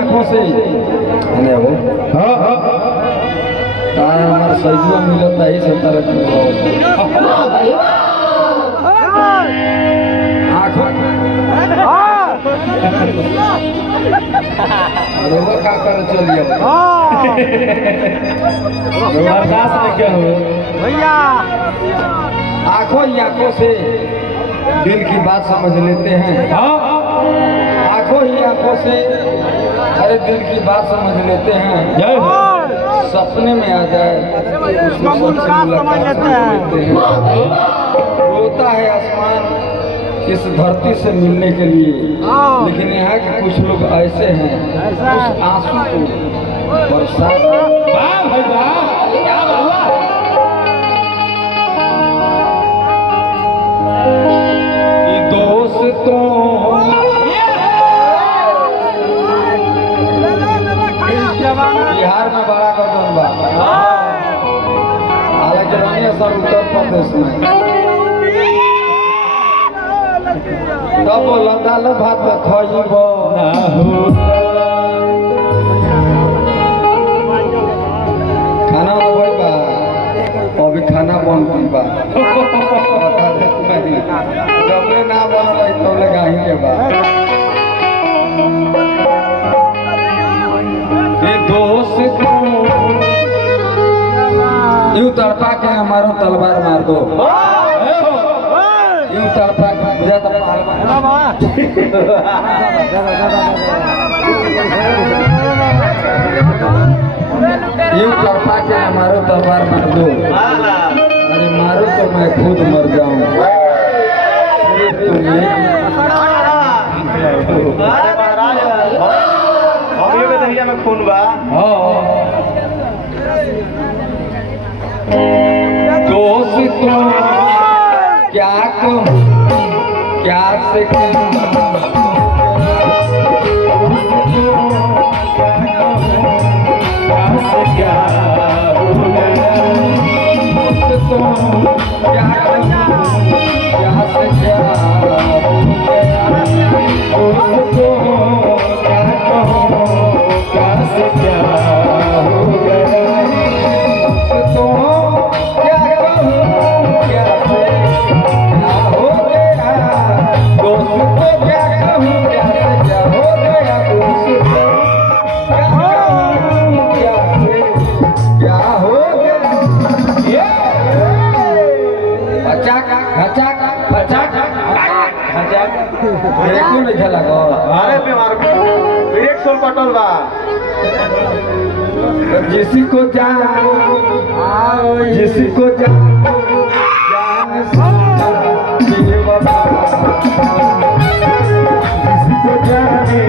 आंखों से अरे वो हमारा सही मिलता है से तरह आंखों का कर चलिए भैया आंखों ही आंखों से दिल की बात समझ लेते हैं। आंखों ही आंखों से अरे दिल की बात समझ लेते हैं। सपने में आ जाए उसको समझ लेते हैं। रोता है आसमान इस धरती से मिलने के लिए, लेकिन यहाँ के कुछ लोग ऐसे हैं उस आंसू को बरसात दोस्तों बिहार में बड़ा गठन बा, हालांकि सर उत्तर प्रदेश में तब दाल भात खइब खाना बा अभी खाना बन बा जबले ना बनल तबले गाही के बा दोस्त यूं तड़पा के हमारो तलवार मार दो यूं तड़पा के बुझा तो यूं तड़पा के हमारो तलवार मार दो, अरे मारो तो मैं खुद मर जाऊं। में खून बा दोस्तों क्या कहूं क्या से कटल बा जिसी को जान जिसी को जान जिसी को जाने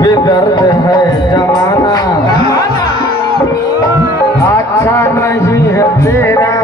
बेदर्द है जमाना, अच्छा नहीं है तेरा